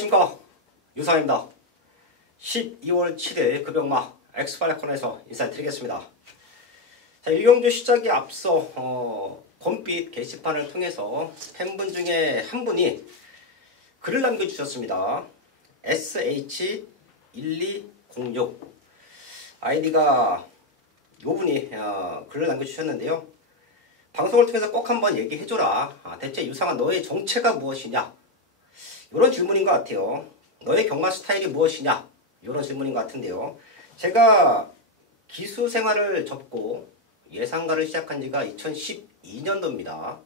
안녕하십니까, 유상입니다. 12월 7일 급영마 엑스팔레콘에서 인사드리겠습니다. 자, 일경주 시작에 앞서 봄빛 게시판을 통해서 팬분 중에 한 분이 글을 남겨주셨습니다. sh1206 아이디가 요분이 글을 남겨주셨는데요. 방송을 통해서 꼭 한번 얘기해줘라. 대체 유상아, 너의 정체가 무엇이냐? 이런 질문인 것 같아요. 너의 경마 스타일이 무엇이냐? 이런 질문인 것 같은데요. 제가 기수 생활을 접고 예상가를 시작한 지가 2012년도입니다.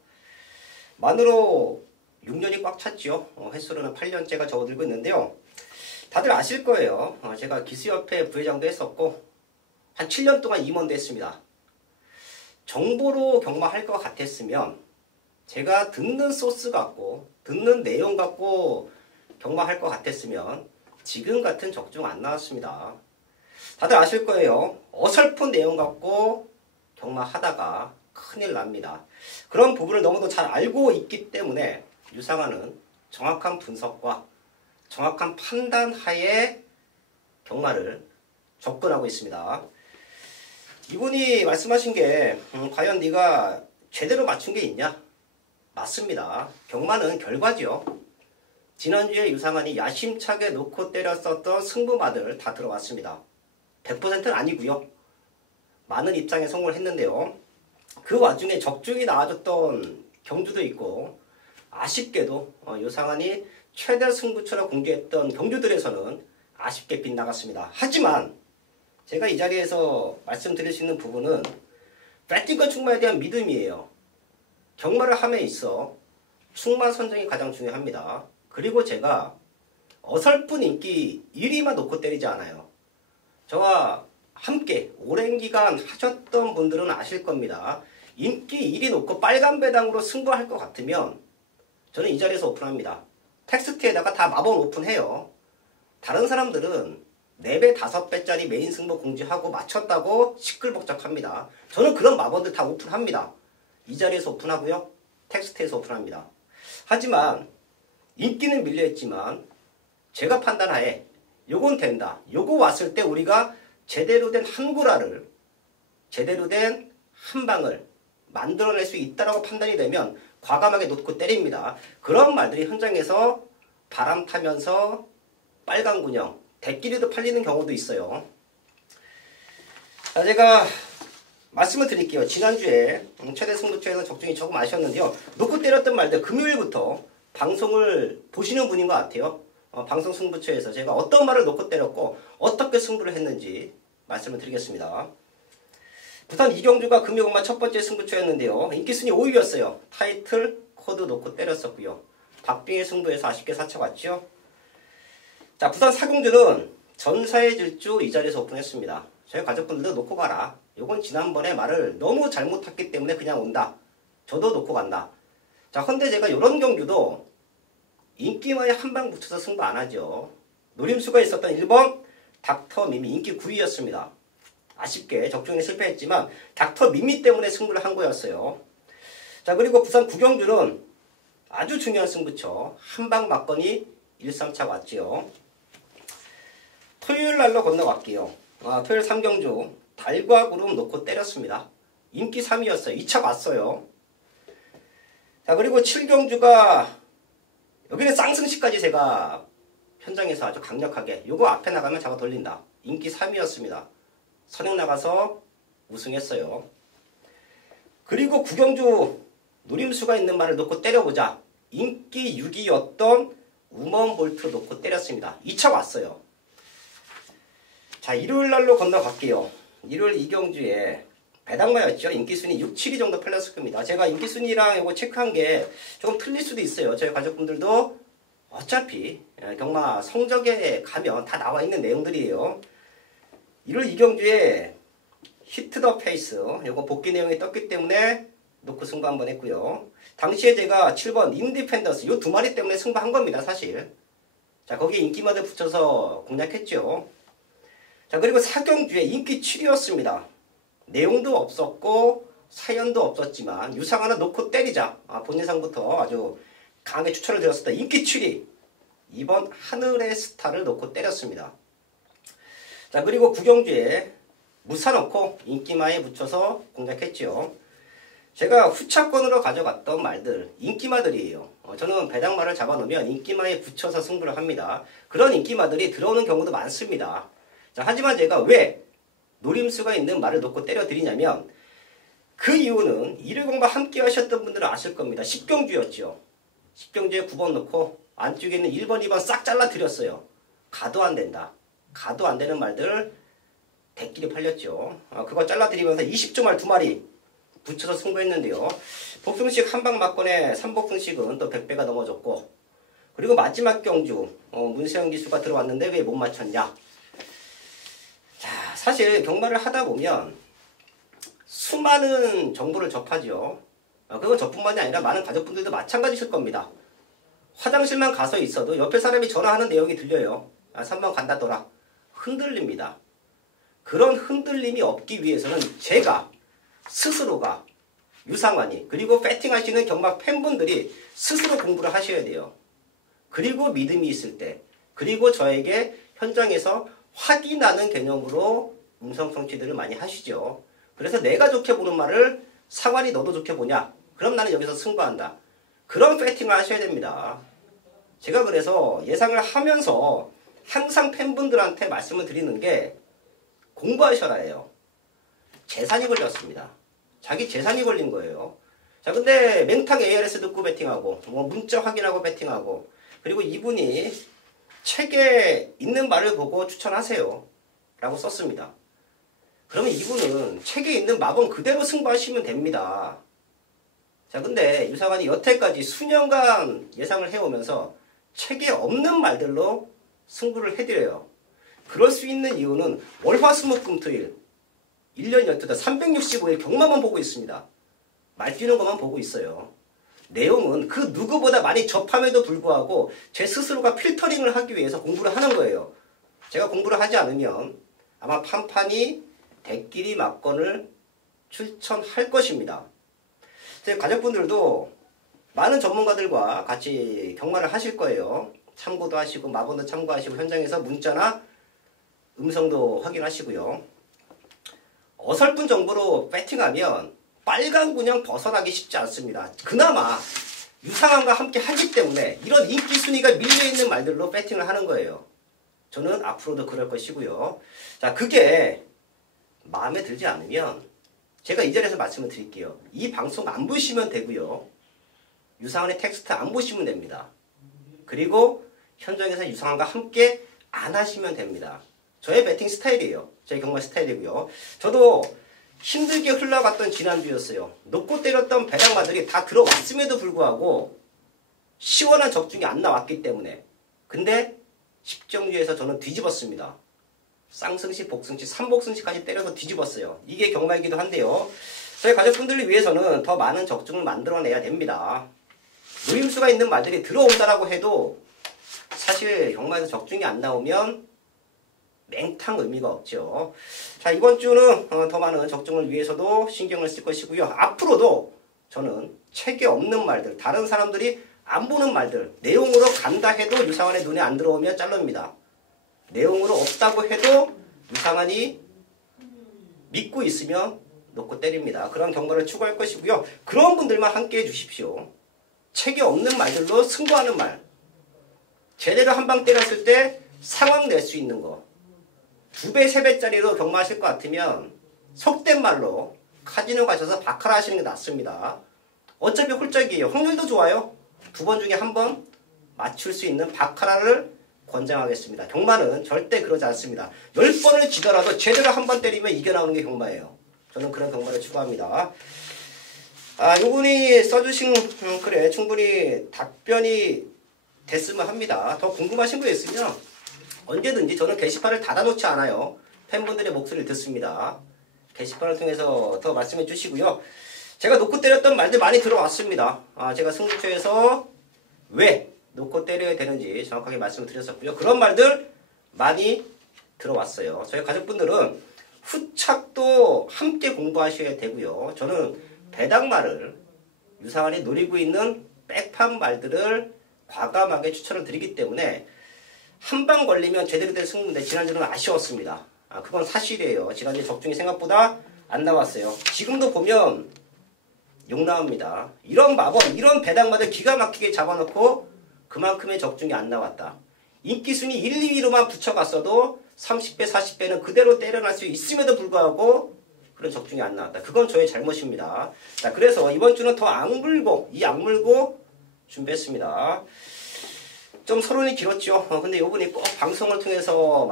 만으로 6년이 꽉 찼죠. 횟수로는 8년째가 접어들고 있는데요. 다들 아실 거예요. 제가 기수협회 부회장도 했었고 한 7년 동안 임원도 했습니다. 정보로 경마할 것 같았으면 제가 듣는 소스 갖고 듣는 내용 갖고 경마할 것 같았으면 지금 같은 적중 안 나왔습니다. 다들 아실 거예요. 어설픈 내용 갖고 경마하다가 큰일 납니다. 그런 부분을 너무도 잘 알고 있기 때문에 유상아는 정확한 분석과 정확한 판단 하에 경마를 접근하고 있습니다. 이분이 말씀하신 게 과연 네가 제대로 맞춘 게 있냐? 맞습니다. 경마는 결과지요. 지난주에 유상한이 야심차게 놓고 때렸었던 승부마들 다 들어왔습니다. 100%는 아니고요. 많은 입장에 성공을 했는데요. 그 와중에 적중이 나와줬던 경주도 있고 아쉽게도 유상한이 최대 승부처럼 공개했던 경주들에서는 아쉽게 빗나갔습니다. 하지만 제가 이 자리에서 말씀드릴 수 있는 부분은 배팅과 충마에 대한 믿음이에요. 경마를 함에 있어 충마 선정이 가장 중요합니다. 그리고 제가 어설픈 인기 1위만 놓고 때리지 않아요. 저와 함께 오랜 기간 하셨던 분들은 아실 겁니다. 인기 1위 놓고 빨간 배당으로 승부할 것 같으면 저는 이 자리에서 오픈합니다. 텍스트에다가 다 마법 오픈해요. 다른 사람들은 4배, 5배짜리 메인 승부 공지하고 맞췄다고 시끌벅적합니다. 저는 그런 마법들 다 오픈합니다. 이 자리에서 오픈하고요. 텍스트에서 오픈합니다. 하지만 인기는 밀려있지만 제가 판단하에 요건 된다. 요거 왔을 때 우리가 제대로 된 한구라를 제대로 된 한방을 만들어낼 수 있다라고 판단이 되면 과감하게 놓고 때립니다. 그런 말들이 현장에서 바람 타면서 빨간 군형, 대끼리도 팔리는 경우도 있어요. 자, 제가 말씀을 드릴게요. 지난주에 최대 승부처에서 적중이 조금 아쉬웠는데요. 놓고 때렸던 말들 금요일부터 방송을 보시는 분인 것 같아요. 방송 승부처에서 제가 어떤 말을 놓고 때렸고 어떻게 승부를 했는지 말씀을 드리겠습니다. 부산 이경주가 금요일마 첫 번째 승부처였는데요. 인기순위 5위였어요. 타이틀, 코드 놓고 때렸었고요. 박빙의 승부에서 아쉽게 사쳐갔죠. 자, 부산 사경주는 전사의 질주 이 자리에서 오픈했습니다. 저희 가족분들도 놓고 가라. 요건 지난번에 말을 너무 잘못했기 때문에 그냥 온다. 저도 놓고 간다. 자, 헌데 제가 요런 경주도 인기만에 한방 붙여서 승부 안 하죠. 노림수가 있었던 1번 닥터 미미 인기 9위였습니다. 아쉽게 적중에 실패했지만 닥터 미미 때문에 승부를 한 거였어요. 자, 그리고 부산 구경주는 아주 중요한 승부처 한방 맞거니 1-3차 왔지요. 토요일 날로 건너갈게요. 토요일 3경주 달과 구름 놓고 때렸습니다. 인기 3위였어요. 2차 왔어요. 자, 그리고 7경주가 여기는 쌍승시까지 제가 현장에서 아주 강력하게 요거 앞에 나가면 잡아 돌린다. 인기 3위였습니다. 선행 나가서 우승했어요. 그리고 9경주 노림수가 있는 말을 놓고 때려보자. 인기 6위였던 우먼볼트 놓고 때렸습니다. 2차 왔어요. 자, 일요일 날로 건너갈게요. 일요일 이경주에 배당마였죠. 인기순위 6, 7위 정도 팔렸을 겁니다. 제가 인기순위랑 이거 체크한 게 조금 틀릴 수도 있어요. 저희 가족분들도 어차피 경마 성적에 가면 다 나와 있는 내용들이에요. 일요일 이경주에 히트 더 페이스 이거 복귀 내용이 떴기 때문에 놓고 승부 한번 했고요. 당시에 제가 7번 인디펜더스 요 두 마리 때문에 승부한 겁니다. 사실. 자, 거기에 인기마들 붙여서 공략했죠. 자, 그리고 사경주에 인기 7위였습니다. 내용도 없었고 사연도 없었지만 유상하나 놓고 때리자. 본예상부터 아주 강하게 추천을 드렸었다. 인기 7위. 2번 하늘의 스타를 놓고 때렸습니다. 자, 그리고 구경주에 무사 넣고 인기마에 붙여서 공략했죠. 제가 후차권으로 가져갔던 말들, 인기마들이에요. 저는 배당말을 잡아놓으면 인기마에 붙여서 승부를 합니다. 그런 인기마들이 들어오는 경우도 많습니다. 자, 하지만 제가 왜 노림수가 있는 말을 놓고 때려드리냐면 그 이유는 110과 함께 하셨던 분들은 아실 겁니다. 10경주였죠. 10경주에 9번 넣고 안쪽에 있는 1번, 2번 싹 잘라드렸어요. 가도 안 된다. 가도 안 되는 말들 대끼리 팔렸죠. 그거 잘라드리면서 20조 말 2마리 붙여서 승부했는데요. 복승식 한방 맞건에 3복승식은 또 100배가 넘어졌고 그리고 마지막 경주 문세영 기수가 들어왔는데 왜 못 맞췄냐. 자, 사실 경마를 하다 보면 수많은 정보를 접하죠. 그건 저뿐만이 아니라 많은 가족분들도 마찬가지실 겁니다. 화장실만 가서 있어도 옆에 사람이 전화하는 내용이 들려요. 3번 간다더라. 흔들립니다. 그런 흔들림이 없기 위해서는 제가 스스로가 유상환이 그리고 배팅하시는 경마 팬분들이 스스로 공부를 하셔야 돼요. 그리고 믿음이 있을 때 그리고 저에게 현장에서 확인하는 개념으로 음성 성취들을 많이 하시죠. 그래서 내가 좋게 보는 말을 상환이 너도 좋게 보냐? 그럼 나는 여기서 승부한다. 그런 배팅을 하셔야 됩니다. 제가 그래서 예상을 하면서 항상 팬분들한테 말씀을 드리는 게 공부하셔라 해요. 재산이 걸렸습니다. 자기 재산이 걸린 거예요. 자, 근데 맹탕 ARS 듣고 배팅하고 문자 확인하고 배팅하고 그리고 이분이 책에 있는 말을 보고 추천하세요 라고 썼습니다. 그러면 이분은 책에 있는 마법 그대로 승부하시면 됩니다. 자, 근데 유상환이 여태까지 수년간 예상을 해오면서 책에 없는 말들로 승부를 해드려요. 그럴 수 있는 이유는 월화수목금토일 1년 12달 365일 경마만 보고 있습니다. 말 뛰는 것만 보고 있어요. 내용은 그 누구보다 많이 접함에도 불구하고 제 스스로가 필터링을 하기 위해서 공부를 하는 거예요. 제가 공부를 하지 않으면 아마 판판이 대끼리 막건을 추천할 것입니다. 제 가족분들도 많은 전문가들과 같이 경마를 하실 거예요. 참고도 하시고 마번도 참고하시고 현장에서 문자나 음성도 확인하시고요. 어설픈 정보로 배팅하면 빨간 군형 벗어나기 쉽지 않습니다. 그나마 유상환과 함께 하기 때문에 이런 인기 순위가 밀려있는 말들로 배팅을 하는 거예요. 저는 앞으로도 그럴 것이고요. 자, 그게 마음에 들지 않으면 제가 이 자리에서 말씀을 드릴게요. 이 방송 안 보시면 되고요. 유상환의 텍스트 안 보시면 됩니다. 그리고 현장에서 유상환과 함께 안 하시면 됩니다. 저의 배팅 스타일이에요. 저의 경마 스타일이고요. 저도 힘들게 흘러갔던 지난주였어요. 놓고 때렸던 배당마들이 다 들어왔음에도 불구하고 시원한 적중이 안 나왔기 때문에. 근데 10정주에서 저는 뒤집었습니다. 쌍승식, 복승식, 3복승식까지 때려서 뒤집었어요. 이게 경마이기도 한데요. 저희 가족분들을 위해서는 더 많은 적중을 만들어내야 됩니다. 노림수가 있는 말들이 들어온다라고 해도 사실 경마에서 적중이 안 나오면 맹탕 의미가 없죠. 자, 이번 주는 더 많은 적중을 위해서도 신경을 쓸 것이고요. 앞으로도 저는 책에 없는 말들, 다른 사람들이 안 보는 말들, 내용으로 간다 해도 유상환의 눈에 안 들어오면 자릅니다. 내용으로 없다고 해도 유상환이 믿고 있으면 놓고 때립니다. 그런 경과를 추구할 것이고요. 그런 분들만 함께 해주십시오. 책에 없는 말들로 승부하는 말. 제대로 한 방 때렸을 때 상황 낼 수 있는 거. 2배, 3배짜리로 경마하실 것 같으면 속된 말로 카지노 가셔서 바카라 하시는 게 낫습니다. 어차피 홀짝이에요. 확률도 좋아요. 2번 중에 1번 맞출 수 있는 바카라를 권장하겠습니다. 경마는 절대 그러지 않습니다. 10번을 지더라도 제대로 한 번 때리면 이겨나오는 게 경마예요. 저는 그런 경마를 추구합니다. 요분이 써주신 글에 충분히 답변이 됐으면 합니다. 더 궁금하신 거 있으면 언제든지 저는 게시판을 닫아놓지 않아요. 팬분들의 목소리를 듣습니다. 게시판을 통해서 더 말씀해 주시고요. 제가 놓고 때렸던 말들 많이 들어왔습니다. 제가 승부처에서 왜 놓고 때려야 되는지 정확하게 말씀을 드렸었고요. 그런 말들 많이 들어왔어요. 저희 가족분들은 후착도 함께 공부하셔야 되고요. 저는 배당말을 유상환이 노리고 있는 백판 말들을 과감하게 추천을 드리기 때문에 한 방 걸리면 제대로 된 승부인데 지난주는 아쉬웠습니다. 그건 사실이에요. 지난주 적중이 생각보다 안 나왔어요. 지금도 보면 욕 나옵니다. 이런 마법, 이런 배당마들 기가 막히게 잡아놓고 그만큼의 적중이 안 나왔다. 인기순위 1, 2위로만 붙여갔어도 30배, 40배는 그대로 때려날 수 있음에도 불구하고 그런 적중이 안 나왔다. 그건 저의 잘못입니다. 자, 그래서 이번 주는 더 악물고, 이 악물고 준비했습니다. 좀 서론이 길었죠. 근데 요분이 꼭 방송을 통해서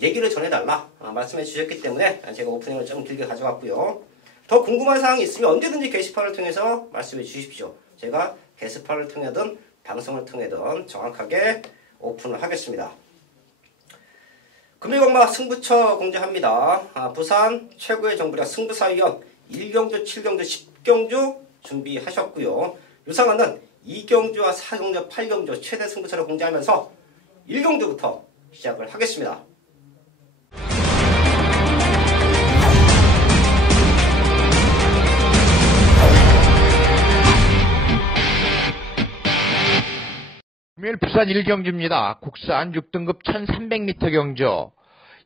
얘기를 전해달라 말씀해 주셨기 때문에 제가 오프닝을 좀 길게 가져왔고요. 더 궁금한 사항이 있으면 언제든지 게시판을 통해서 말씀해 주십시오. 제가 게시판을 통해든 방송을 통해든 정확하게 오픈을 하겠습니다. 금일공마 승부처 공개합니다. 부산 최고의 정부력 승부사위원 1경주, 7경주, 10경주 준비하셨고요. 유상한은 2경주와 4경주, 8경주 최대 승부처를 공개하면서 1경주부터 시작을 하겠습니다. 금요일 부산 1경주입니다. 국산 6등급 1300m 경주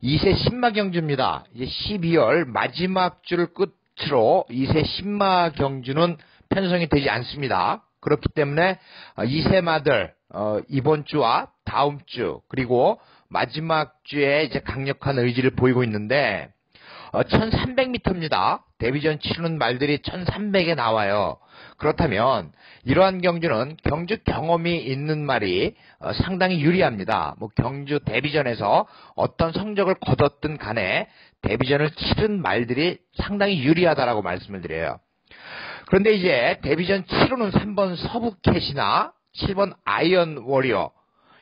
2세 신마 경주입니다. 이제 12월 마지막 주를 끝으로 2세 신마 경주는 편성이 되지 않습니다. 그렇기 때문에 2세 마들 이번 주와 다음 주 그리고 마지막 주에 이제 강력한 의지를 보이고 있는데 1300m입니다. 데뷔전 치르는 말들이 1300에 나와요. 그렇다면 이러한 경주는 경주 경험이 있는 말이 상당히 유리합니다. 경주 데뷔전에서 어떤 성적을 거뒀든 간에 데뷔전을 치른 말들이 상당히 유리하다라고 말씀을 드려요. 그런데 이제 데뷔전 치르는 3번 서부캣이나 7번 아이언 워리어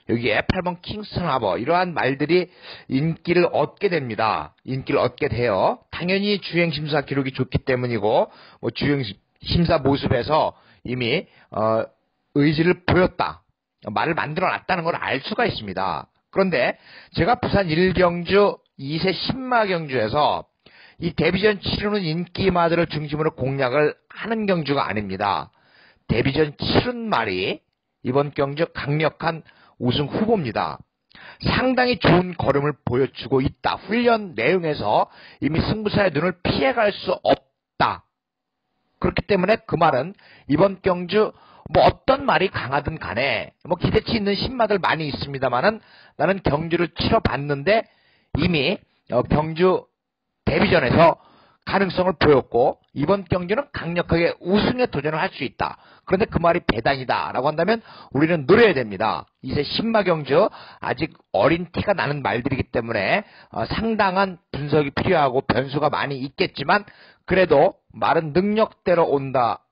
여기에 8번 킹스턴 하버 이러한 말들이 인기를 얻게 됩니다. 인기를 얻게 돼요. 당연히 주행심사 기록이 좋기 때문이고 주행심사 모습에서 이미 의지를 보였다. 말을 만들어놨다는 걸 알 수가 있습니다. 그런데 제가 부산 1경주 2세 신마 경주에서 이 데뷔전 치르는 인기마들을 중심으로 공략을 하는 경주가 아닙니다. 데뷔전 치른 말이 이번 경주 강력한 우승 후보입니다. 상당히 좋은 걸음을 보여주고 있다. 훈련 내용에서 이미 승부사의 눈을 피해갈 수 없다. 그렇기 때문에 그 말은 이번 경주 어떤 말이 강하든 간에 기대치 있는 신마들 많이 있습니다만은 나는 경주를 치러봤는데 이미 경주 데뷔전에서 가능성을 보였고 이번 경주는 강력하게 우승에 도전을 할 수 있다. 그런데 그 말이 배당이다 라고 한다면 우리는 노려야 됩니다. 이제 신마 경주 아직 어린 티가 나는 말들이기 때문에 상당한 분석이 필요하고 변수가 많이 있겠지만 그래도 말은 능력대로 온다.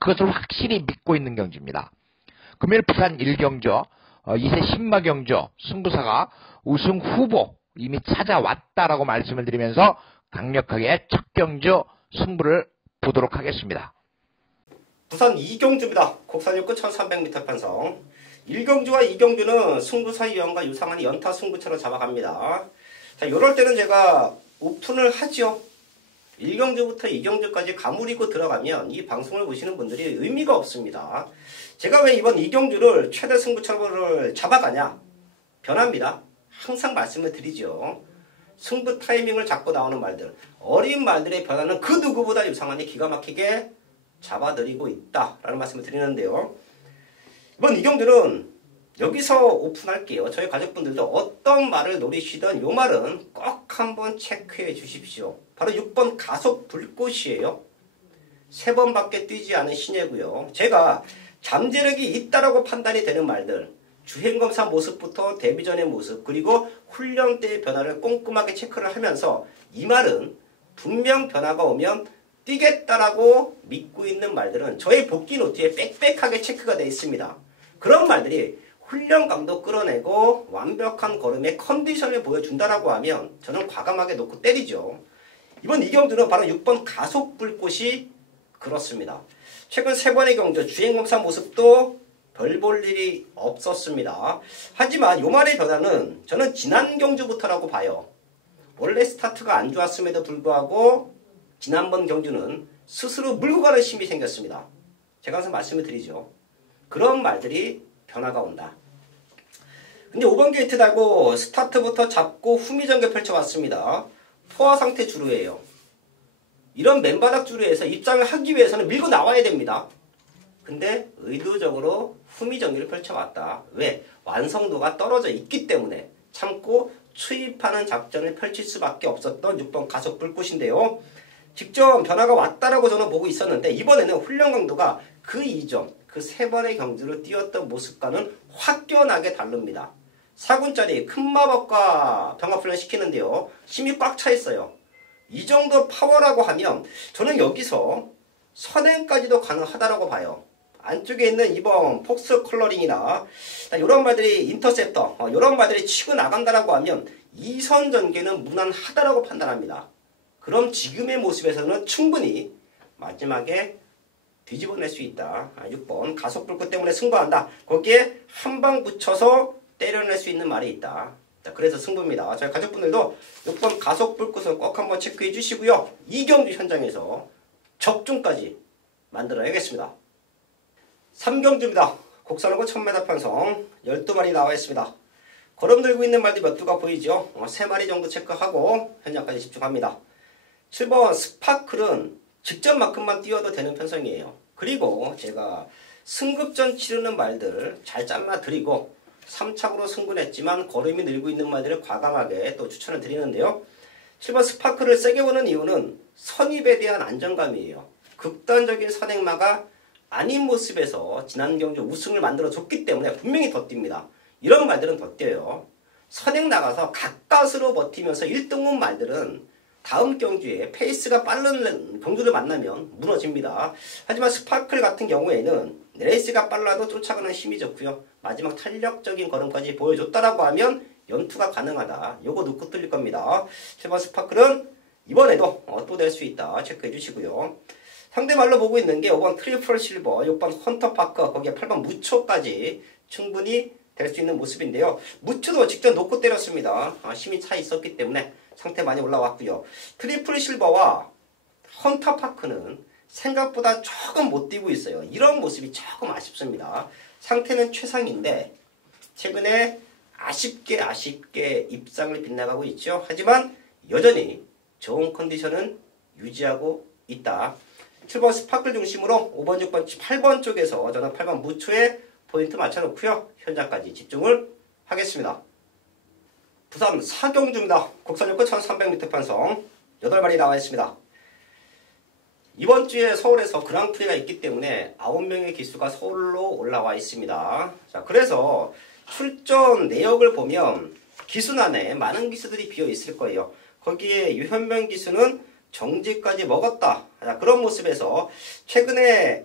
그것을 확실히 믿고 있는 경주입니다. 금요일 부산 1경주 2세 신마 경주 승부사가 우승 후보 이미 찾아왔다라고 말씀을 드리면서 강력하게 첫 경주 승부를 보도록 하겠습니다. 부산 2경주입니다. 곡산육구 1300m 편성. 1경주와 2경주는 승부사위원과 유상한이 연타 승부처로 잡아갑니다. 자, 요럴 때는 제가 오픈을 하죠. 1경주부터 2경주까지 가무리고 들어가면 이 방송을 보시는 분들이 의미가 없습니다. 제가 왜 이번 2경주를 최대 승부처를 잡아가냐? 변합니다. 항상 말씀을 드리죠. 승부 타이밍을 잡고 나오는 말들, 어린 말들의 변화는 그 누구보다 유상한이 기가 막히게 잡아드리고 있다라는 말씀을 드리는데요. 이번 2경주는 여기서 오픈할게요. 저희 가족분들도 어떤 말을 노리시든 이 말은 꼭 한번 체크해 주십시오. 바로 6번 가속 불꽃이에요. 3번밖에 뛰지 않은 신예고요. 제가 잠재력이 있다라고 판단이 되는 말들, 주행검사 모습부터 데뷔전의 모습 그리고 훈련 때의 변화를 꼼꼼하게 체크를 하면서 이 말은 분명 변화가 오면 뛰겠다라고 믿고 있는 말들은 저의 복귀 노트에 빽빽하게 체크가 되어 있습니다. 그런 말들이 훈련 강도 끌어내고 완벽한 걸음의 컨디션을 보여준다라고 하면 저는 과감하게 놓고 때리죠. 이번 2경주는 바로 6번 가속 불꽃이 그렇습니다. 최근 3번의 경주 주행검사 모습도 별 볼 일이 없었습니다. 하지만 요 말의 변화는 저는 지난 경주부터라고 봐요. 원래 스타트가 안 좋았음에도 불구하고 지난번 경주는 스스로 물고 가는 힘이 생겼습니다. 제가 항상 말씀을 드리죠. 그런 말들이 변화가 온다. 근데 5번 게이트 달고 스타트부터 잡고 후미전개 펼쳐왔습니다. 포화 상태 주루예요. 이런 맨바닥 주루에서 입장을 하기 위해서는 밀고 나와야 됩니다. 근데 의도적으로 후미전개를 펼쳐왔다. 왜? 완성도가 떨어져 있기 때문에 참고 추입하는 작전을 펼칠 수밖에 없었던 6번 가속 불꽃인데요. 직접 변화가 왔다라고 저는 보고 있었는데 이번에는 훈련 강도가 그 이전 그 3번의 경주를 뛰었던 모습과는 확연하게 다릅니다. 4군짜리 큰 마법과 병합훈련 시키는데요. 힘이 꽉 차 있어요. 이 정도 파워라고 하면 저는 여기서 선행까지도 가능하다라고 봐요. 안쪽에 있는 2번 폭스 컬러링이나 이런 말들이 인터셉터 이런 말들이 치고 나간다라고 하면 2선 전개는 무난하다라고 판단합니다. 그럼 지금의 모습에서는 충분히 마지막에 뒤집어낼 수 있다. 6번 가속 불꽃 때문에 승부한다. 거기에 한 방 붙여서 때려낼 수 있는 말이 있다. 자, 그래서 승부입니다. 저희 가족분들도 6번 가속 불꽃을 꼭 한번 체크해 주시고요. 이경주 현장에서 적중까지 만들어야겠습니다. 3경주입니다. 곡선하고 1000m 편성 12마리 나와 있습니다. 걸음 들고 있는 말들 몇 두가 보이죠? 3마리 정도 체크하고 현장까지 집중합니다. 7번 스파클은 직전만큼만 뛰어도 되는 편성이에요. 그리고 제가 승급전 치르는 말들 잘 잘라드리고 3착으로 승부했지만 걸음이 늘고 있는 말들을 과감하게 또 추천을 드리는데요. 7번 스파클을 세게 보는 이유는 선입에 대한 안정감이에요. 극단적인 선행마가 아닌 모습에서 지난 경주 우승을 만들어줬기 때문에 분명히 더 뜁니다. 이런 말들은 더 뛰어요. 선행 나가서 가까스로 버티면서 1등급 말들은 다음 경주에 페이스가 빠른 경주를 만나면 무너집니다. 하지만 스파클 같은 경우에는 레이스가 빨라도 쫓아가는 힘이 좋고요. 마지막 탄력적인 걸음까지 보여줬다라고 하면 연투가 가능하다. 요거 놓고 뚫릴 겁니다. 7번 스파클은 이번에도 또 될 수 있다. 체크해 주시고요. 상대말로 보고 있는 게 5번 트리플 실버, 6번 헌터파크, 거기에 8번 무초까지 충분히 될 수 있는 모습인데요. 무초도 직접 놓고 때렸습니다. 힘이 차 있었기 때문에 상태 많이 올라왔고요. 트리플 실버와 헌터파크는 생각보다 조금 못 뛰고 있어요. 이런 모습이 조금 아쉽습니다. 상태는 최상인데 최근에 아쉽게 입상을 빗나가고 있죠. 하지만 여전히 좋은 컨디션은 유지하고 있다. 7번 스파클 중심으로 5번, 6번, 8번 쪽에서 저는 8번 무초에 포인트 맞춰놓고요. 현장까지 집중을 하겠습니다. 부산 사경주입니다. 국산역구 1300m 편성 8마리 나와 있습니다. 이번 주에 서울에서 그랑프리가 있기 때문에 9명의 기수가 서울로 올라와 있습니다. 자, 그래서 출전 내역을 보면 기수난에 많은 기수들이 비어 있을 거예요. 거기에 유현명 기수는 정지까지 먹었다. 자, 그런 모습에서 최근에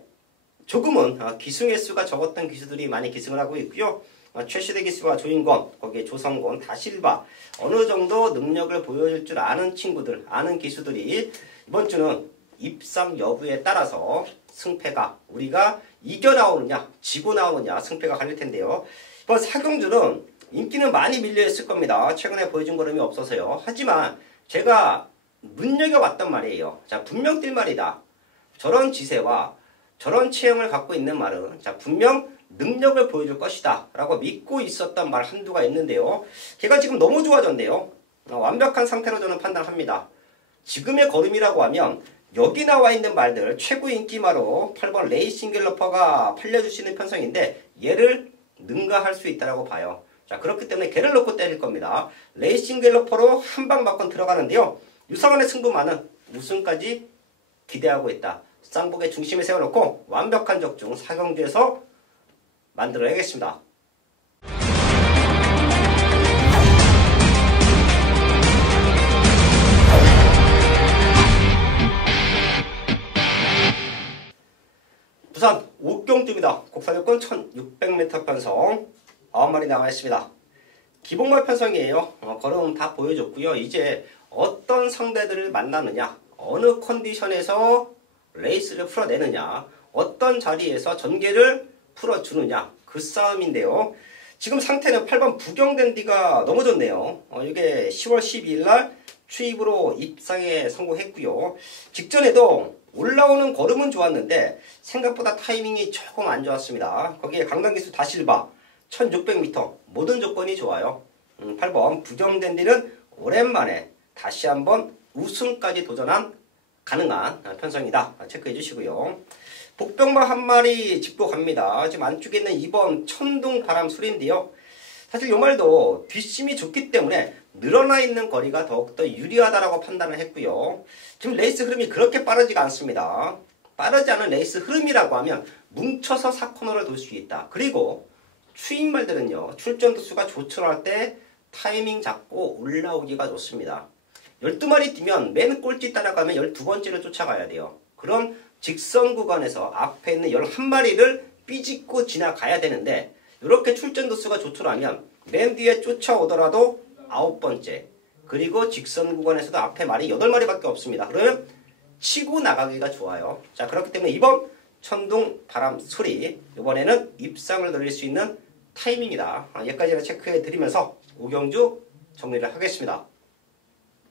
조금은 기승 횟수가 적었던 기수들이 많이 기승을 하고 있고요. 최시대 기수와 조인권, 거기에 조성권, 다실바 어느 정도 능력을 보여줄 줄 아는 친구들, 아는 기수들이 이번 주는 입상 여부에 따라서 승패가 우리가 이겨 나오느냐, 지고 나오느냐 승패가 갈릴 텐데요. 이번 사경주는 인기는 많이 밀려 있을 겁니다. 최근에 보여준 걸음이 없어서요. 하지만 제가 눈여겨봤단 말이에요. 자, 분명 뛸 말이다. 저런 지세와 저런 체형을 갖고 있는 말은 자, 분명 능력을 보여줄 것이다 라고 믿고 있었던 말 한두가 있는데요. 걔가 지금 너무 좋아졌네요. 완벽한 상태로 저는 판단합니다. 지금의 걸음이라고 하면 여기 나와 있는 말들 최고 인기마로 8번 레이싱 갤러퍼가 팔려줄 수 있는 편성인데 얘를 능가할 수 있다고 봐요. 자, 그렇기 때문에 걔를 놓고 때릴 겁니다. 레이싱 갤러퍼로 한 방 맞고 들어가는데요. 유상원의 승부만은 우승까지 기대하고 있다. 쌍복의 중심에 세워놓고 완벽한 적중 사경주에서 만들어야겠습니다. 부산 옥경주입니다. 곡사역권 1600m 편성 9마리 나와 있습니다. 기본말 편성이에요. 걸음 다 보여줬고요. 이제 어떤 상대들을 만나느냐, 어느 컨디션에서 레이스를 풀어내느냐, 어떤 자리에서 전개를 풀어주느냐, 그 싸움인데요. 지금 상태는 8번 부경댄디가 너무 좋네요. 이게 10월 12일 날 추입으로 입상에 성공했고요. 직전에도 올라오는 걸음은 좋았는데 생각보다 타이밍이 조금 안 좋았습니다. 거기에 강단기수 다실바 1600m 모든 조건이 좋아요. 8번 부정된 뒤는 오랜만에 다시 한번 우승까지 도전한 가능한 편성이다. 체크해 주시고요. 복병마 한 마리 짚고 갑니다. 지금 안쪽에 있는 2번 천둥 바람 술인데요. 사실 이 말도 뒷심이 좋기 때문에 늘어나 있는 거리가 더욱더 유리하다라고 판단을 했고요. 지금 레이스 흐름이 그렇게 빠르지가 않습니다. 빠르지 않은 레이스 흐름이라고 하면 뭉쳐서 4코너를 돌 수 있다. 그리고 추임말들은요. 출전 도수가 조촐할 때 타이밍 잡고 올라오기가 좋습니다. 12마리 뛰면 맨 꼴찌 따라가면 12번째를 쫓아가야 돼요. 그럼 직선 구간에서 앞에 있는 11마리를 삐짓고 지나가야 되는데 이렇게 출전 도수가 조촐하면 맨 뒤에 쫓아오더라도 9번째 그리고 직선 구간에서도 앞에 말이 8마리밖에 없습니다. 그러면 치고 나가기가 좋아요. 자, 그렇기 때문에 이번 천둥 바람 소리 이번에는 입상을 노릴 수 있는 타이밍이다. 여기까지는 체크해 드리면서 5경주 정리를 하겠습니다.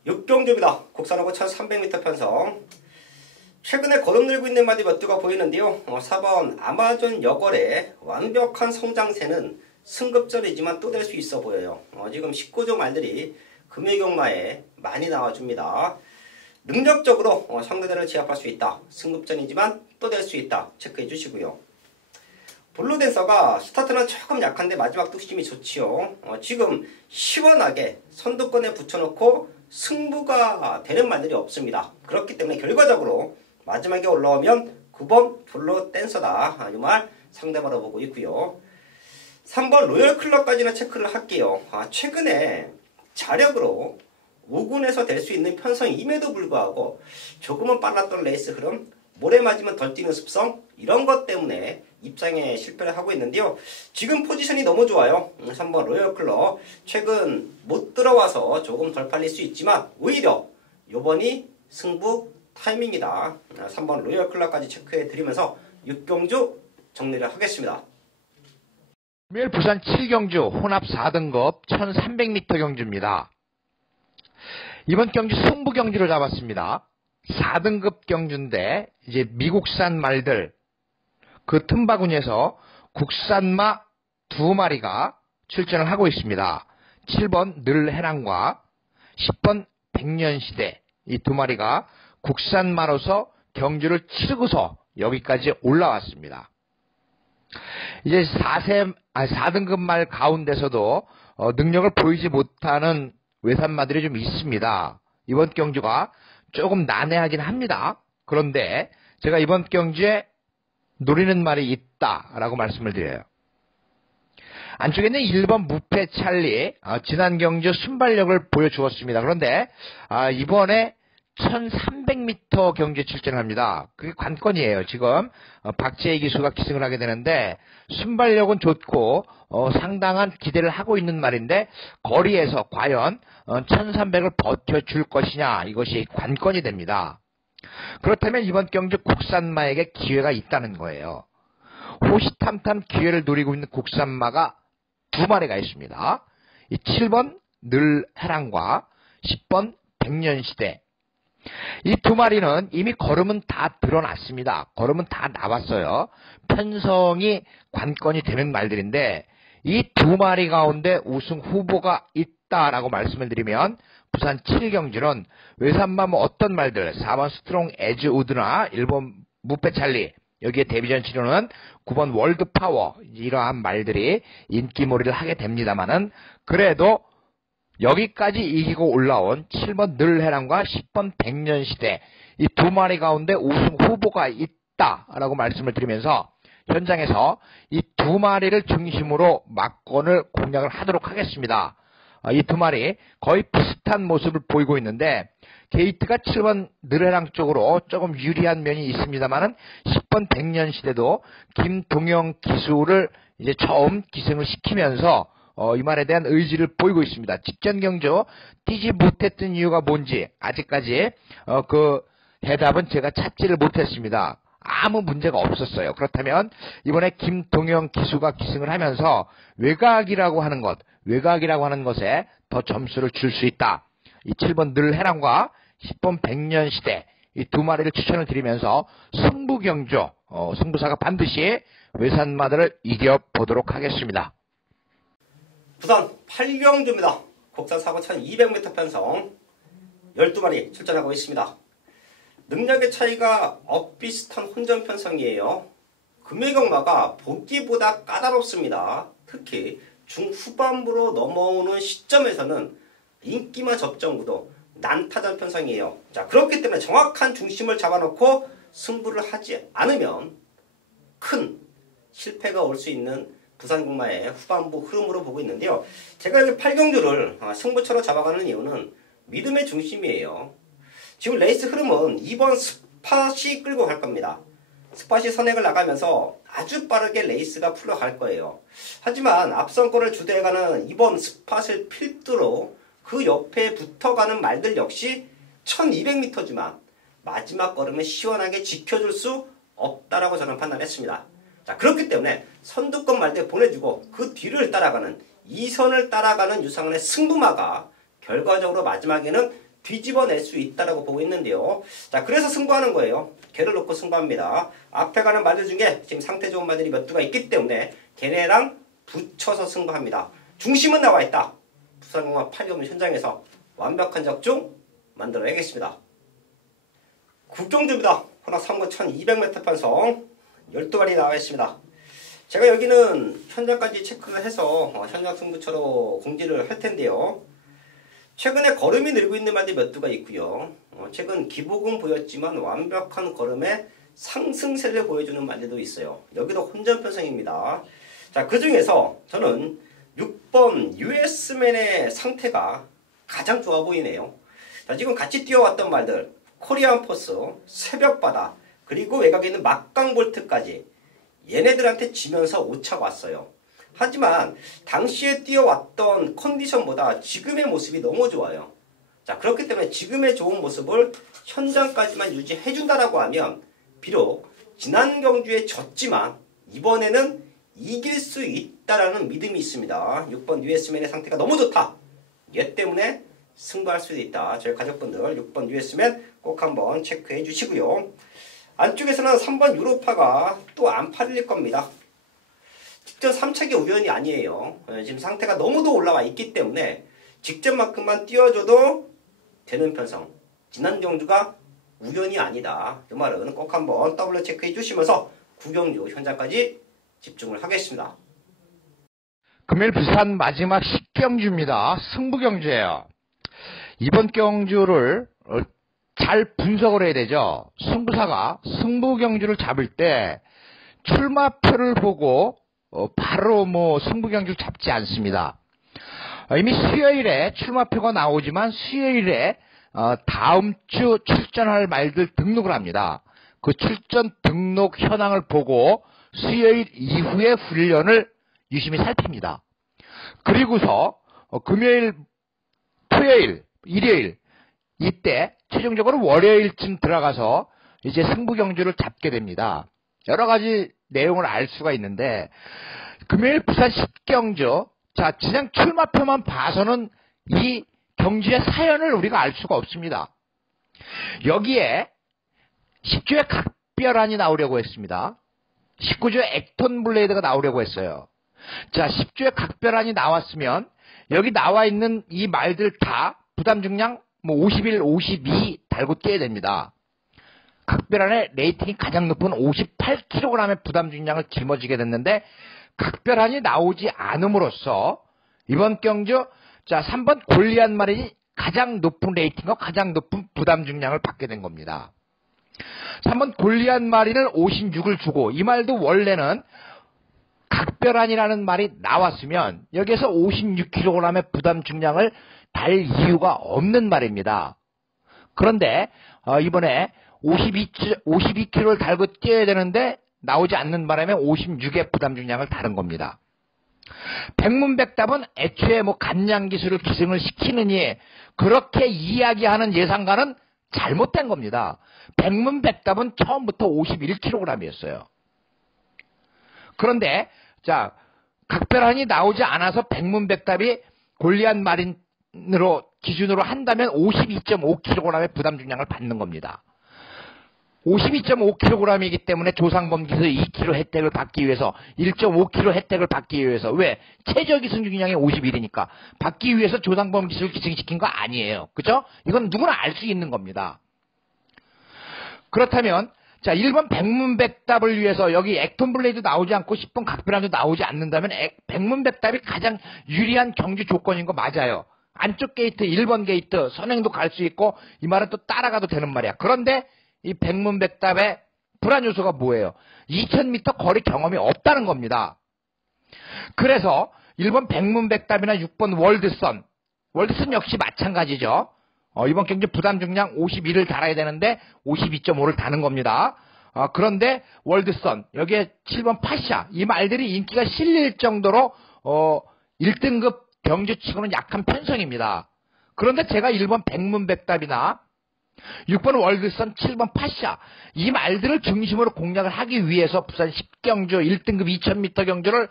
6경주입니다. 국산하고 1300m 편성. 최근에 거듭늘고 있는 말이 몇 두가 보이는데요. 4번 아마존 여걸의 완벽한 성장세는 승급전이지만 또 될 수 있어 보여요. 지금 19조 말들이 금요경마에 많이 나와줍니다. 능력적으로 상대들을 제압할 수 있다. 승급전이지만 또 될 수 있다. 체크해 주시고요. 블루댄서가 스타트는 조금 약한데 마지막 뚝심이 좋지요. 지금 시원하게 선두권에 붙여놓고 승부가 되는 말들이 없습니다. 그렇기 때문에 결과적으로 마지막에 올라오면 9번 블루댄서다. 이 말 상대바로 보고 있고요. 3번 로열클럽까지는 체크를 할게요. 최근에 자력으로 5군에서 될 수 있는 편성임에도 불구하고 조금은 빨랐던 레이스 흐름, 모래 맞으면 덜 뛰는 습성 이런 것 때문에 입상에 실패를 하고 있는데요. 지금 포지션이 너무 좋아요. 3번 로열클럽 최근 못 들어와서 조금 덜 팔릴 수 있지만 오히려 요번이 승부 타이밍이다. 3번 로열클럽까지 체크해 드리면서 6경주 정리를 하겠습니다. 금요일 부산 7경주 혼합 4등급 1300m 경주입니다. 이번 경주 승부 경주를 잡았습니다. 4등급 경주인데 이제 미국산 말들 그 틈바구니에서 국산마 2마리가 출전을 하고 있습니다. 7번 늘해랑과 10번 백년시대 이 2마리가 국산마로서 경주를 치르고서 여기까지 올라왔습니다. 이제 4등급 말 가운데서도 능력을 보이지 못하는 외산마들이 좀 있습니다. 이번 경주가 조금 난해하긴 합니다. 그런데 제가 이번 경주에 노리는 말이 있다라고 말씀을 드려요. 안쪽에 있는 1번 무패 찰리 지난 경주 순발력을 보여주었습니다. 그런데 이번에 1300m 경주에 출전을 합니다. 그게 관건이에요. 지금 박재희 기수가 기승을 하게 되는데 순발력은 좋고 상당한 기대를 하고 있는 말인데 거리에서 과연 1300을 버텨줄 것이냐 이것이 관건이 됩니다. 그렇다면 이번 경주 국산마에게 기회가 있다는 거예요. 호시탐탐 기회를 노리고 있는 국산마가 2마리가 있습니다. 이 7번 늘해랑과 10번 백년시대 이 2마리는 이미 걸음은 다 드러났습니다. 걸음은 다 나왔어요. 편성이 관건이 되는 말들인데 이 2마리 가운데 우승 후보가 있다라고 말씀을 드리면 부산 7경주는 외산마 어떤 말들 4번 스트롱 에즈우드나 1번 무패찰리 여기에 데뷔전 치료는 9번 월드파워 이러한 말들이 인기몰이를 하게 됩니다만은 그래도 여기까지 이기고 올라온 7번 늘해랑과 10번 백년시대 이 2마리 가운데 우승 후보가 있다라고 말씀을 드리면서 현장에서 이 2마리를 중심으로 막권을 공략을 하도록 하겠습니다. 이 2마리 거의 비슷한 모습을 보이고 있는데 게이트가 7번 늘해랑 쪽으로 조금 유리한 면이 있습니다만은 10번 백년시대도 김동영 기수를 이제 처음 기승을 시키면서 이 말에 대한 의지를 보이고 있습니다. 직전 경주 뛰지 못했던 이유가 뭔지 아직까지 그 해답은 제가 찾지를 못했습니다. 아무 문제가 없었어요. 그렇다면 이번에 김동영 기수가 기승을 하면서 외곽이라고 하는 것에 더 점수를 줄 수 있다. 이 7번 늘해랑과 10번 백년시대 이 두 마리를 추천을 드리면서 승부경주, 승부사가 반드시 외산마들을 이겨보도록 하겠습니다. 부산 8경주입니다. 국산 사고 1200m 편성 12마리 출전하고 있습니다. 능력의 차이가 엇비슷한 혼전 편성이에요. 금일경마가 보기보다 까다롭습니다. 특히 중후반부로 넘어오는 시점에서는 인기만 접전구도 난타전 편성이에요. 자, 그렇기 때문에 정확한 중심을 잡아놓고 승부를 하지 않으면 큰 실패가 올 수 있는 부산국마의 후반부 흐름으로 보고 있는데요. 제가 여기 8경주를 승부처로 잡아가는 이유는 믿음의 중심이에요. 지금 레이스 흐름은 2번 스팟이 끌고 갈 겁니다. 스팟이 선행을 나가면서 아주 빠르게 레이스가 풀려갈 거예요. 하지만 앞선 거를 주도해가는 2번 스팟을 필두로 그 옆에 붙어가는 말들 역시 1200m지만 마지막 걸음을 시원하게 지켜줄 수 없다라고 저는 판단했습니다. 자, 그렇기 때문에 선두권 말대 보내주고 그 뒤를 따라가는 2선을 따라가는 유상은의 승부마가 결과적으로 마지막에는 뒤집어낼 수 있다라고 보고 있는데요. 자, 그래서 승부하는 거예요. 걔를 놓고 승부합니다. 앞에 가는 말들 중에 지금 상태 좋은 말들이 몇 두가 있기 때문에 걔네랑 붙여서 승부합니다. 중심은 나와 있다. 부산공마 8경주 현장에서 완벽한 적중 만들어야겠습니다. 국경주입니다. 혼합 3구 1200m 편성 12마리 나와 있습니다. 제가 여기는 현장까지 체크를 해서 현장 승부처로 공지를 할 텐데요. 최근에 걸음이 늘고 있는 말들이 몇 두가 있고요. 최근 기복은 보였지만 완벽한 걸음의 상승세를 보여주는 말들도 있어요. 여기도 혼전 편성입니다. 자, 그 중에서 저는 6번 US맨의 상태가 가장 좋아 보이네요. 자, 지금 같이 뛰어왔던 말들 코리안 포스, 새벽바다, 그리고 외곽에 있는 막강볼트까지 얘네들한테 지면서 오차가 왔어요. 하지만 당시에 뛰어왔던 컨디션보다 지금의 모습이 너무 좋아요. 자, 그렇기 때문에 지금의 좋은 모습을 현장까지만 유지해준다라고 하면 비록 지난 경주에 졌지만 이번에는 이길 수 있다라는 믿음이 있습니다. 6번 US맨의 상태가 너무 좋다. 얘 때문에 승부할 수도 있다. 저희 가족분들 6번 US맨 꼭 한번 체크해 주시고요. 안쪽에서는 3번 유로파가 또 안 팔릴 겁니다. 직전 3착이 우연이 아니에요. 지금 상태가 너무도 올라와 있기 때문에 직전만큼만 띄워줘도 되는 편성. 지난 경주가 우연이 아니다. 이 말은 꼭 한번 더블 체크해 주시면서 구경주 현장까지 집중을 하겠습니다. 금일 부산 마지막 10경주입니다. 승부경주예요. 이번 경주를 잘 분석을 해야 되죠. 승부사가 승부경주를 잡을 때 출마표를 보고 바로 승부경주를 잡지 않습니다. 이미 수요일에 출마표가 나오지만 수요일에 다음 주 출전할 말들 등록을 합니다. 그 출전 등록 현황을 보고 수요일 이후에 훈련을 유심히 살핍니다. 그리고서 금요일, 토요일, 일요일 이때 최종적으로 월요일쯤 들어가서 이제 승부경주를 잡게 됩니다. 여러 가지 내용을 알 수가 있는데 금요일 부산 10경주, 자, 지난 출마표만 봐서는 이 경주의 사연을 우리가 알 수가 없습니다. 여기에 10주의 각별안이 나오려고 했습니다. 19주의 액톤 블레이드가 나오려고 했어요. 자, 10주의 각별안이 나왔으면 여기 나와 있는 이 말들 다 부담 중량 51, 52 달고 뛰어야 됩니다. 각별안의 레이팅이 가장 높은 58kg의 부담 중량을 짊어지게 됐는데 각별안이 나오지 않음으로써 이번 경주 자 3번 골리앗 말이 가장 높은 레이팅과 가장 높은 부담 중량을 받게 된 겁니다. 3번 골리앗 마리는 56을 주고 이 말도 원래는 각별안이라는 말이 나왔으면 여기에서 56kg의 부담 중량을 달 이유가 없는 말입니다. 그런데 이번에 52kg를 달고 뛰어야 되는데 나오지 않는 바람에 56의 부담 중량을 다른 겁니다. 백문백답은 애초에 간량기술을 기승을 시키느니 그렇게 이야기하는 예상가는 잘못된 겁니다. 백문백답은 처음부터 51kg이었어요. 그런데 자 각별안이 나오지 않아서 백문백답이 골리앗 마린으로 기준으로 한다면 52.5kg의 부담 중량을 받는 겁니다. 52.5kg이기 때문에 조상범기에서 2kg 혜택을 받기 위해서 1.5kg 혜택을 받기 위해서 왜? 최저 기승균량이 51이니까 받기 위해서 조상범기술을 기승시킨 거 아니에요. 그죠? 이건 누구나 알 수 있는 겁니다. 그렇다면 자 1번 백문백답을 위해서 여기 액톤블레이드 나오지 않고 10번 각별함도 나오지 않는다면 백문백답이 가장 유리한 경주 조건인 거 맞아요. 안쪽 게이트 1번 게이트 선행도 갈 수 있고 이 말은 또 따라가도 되는 말이야. 그런데 이 백문백답의 불안 요소가 뭐예요? 2000m 거리 경험이 없다는 겁니다. 그래서 1번 백문백답이나 6번 월드선 역시 마찬가지죠. 이번 경기 부담 중량 51을 달아야 되는데 52.5를 다는 겁니다. 그런데 월드선 여기에 7번 파샤 이 말들이 인기가 실릴 정도로 1등급 경주치고는 약한 편성입니다. 그런데 제가 1번 백문백답이나 6번 월드선, 7번 파샤 이 말들을 중심으로 공략을 하기 위해서 부산 10경주 1등급 2000m 경주를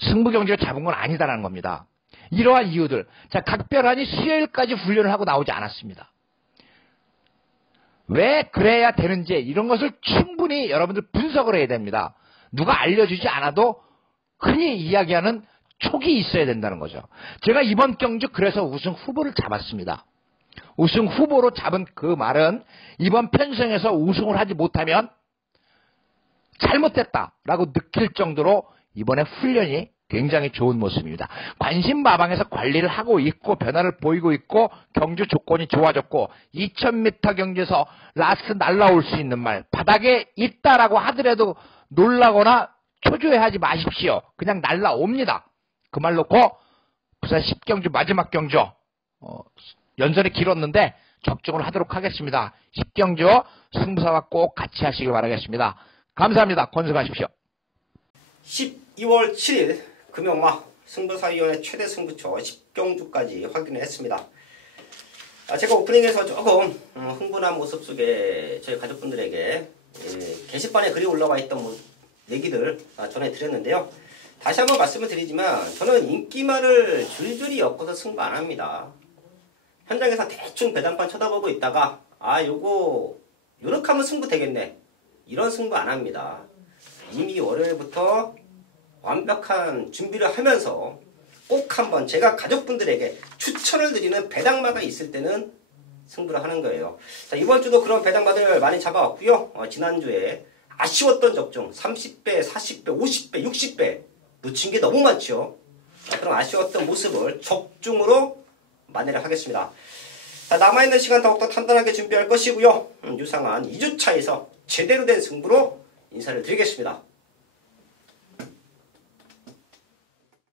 승부 경주로 잡은 건 아니다라는 겁니다. 이러한 이유들. 자, 각별하니 수요일까지 훈련을 하고 나오지 않았습니다. 왜 그래야 되는지 이런 것을 충분히 여러분들 분석을 해야 됩니다. 누가 알려주지 않아도 흔히 이야기하는 촉이 있어야 된다는 거죠. 제가 이번 경주 그래서 우승 후보를 잡았습니다. 우승 후보로 잡은 그 말은 이번 편성에서 우승을 하지 못하면 잘못됐다라고 느낄 정도로 이번에 훈련이 굉장히 좋은 모습입니다. 관심마방에서 관리를 하고 있고 변화를 보이고 있고 경주 조건이 좋아졌고 2000m 경주에서 라스트 날라올 수 있는 말 바닥에 있다라고 하더라도 놀라거나 초조해하지 마십시오. 그냥 날라옵니다. 그 말 놓고 부산 10경주 마지막 경주 연설이 길었는데 적중을 하도록 하겠습니다. 10경주 승부사와 꼭 같이 하시길 바라겠습니다. 감사합니다. 건승하십시오. 12월 7일 금요막 승부사위원회 최대 승부처 10경주까지 확인을 했습니다. 제가 오프닝에서 조금 흥분한 모습 속에 저희 가족분들에게 게시판에 글이 올라와 있던 얘기들 전해드렸는데요. 다시 한번 말씀을 드리지만 저는 인기말을 줄줄이 엮어서 승부 안 합니다. 현장에서 대충 배당판 쳐다보고 있다가 요거 요렇게 하면 승부 되겠네 이런 승부 안 합니다. 이미 월요일부터 완벽한 준비를 하면서 꼭 한번 제가 가족분들에게 추천을 드리는 배당마가 있을 때는 승부를 하는 거예요. 자, 이번 주도 그런 배당마들 많이 잡아왔고요. 지난주에 아쉬웠던 적중 30배, 40배, 50배, 60배 놓친 게 너무 많죠. 그런 아쉬웠던 모습을 적중으로 만회를 하겠습니다. 자, 남아있는 시간 더욱더 탄탄하게 준비할 것이고요. 유상한 2주차에서 제대로 된 승부로 인사를 드리겠습니다.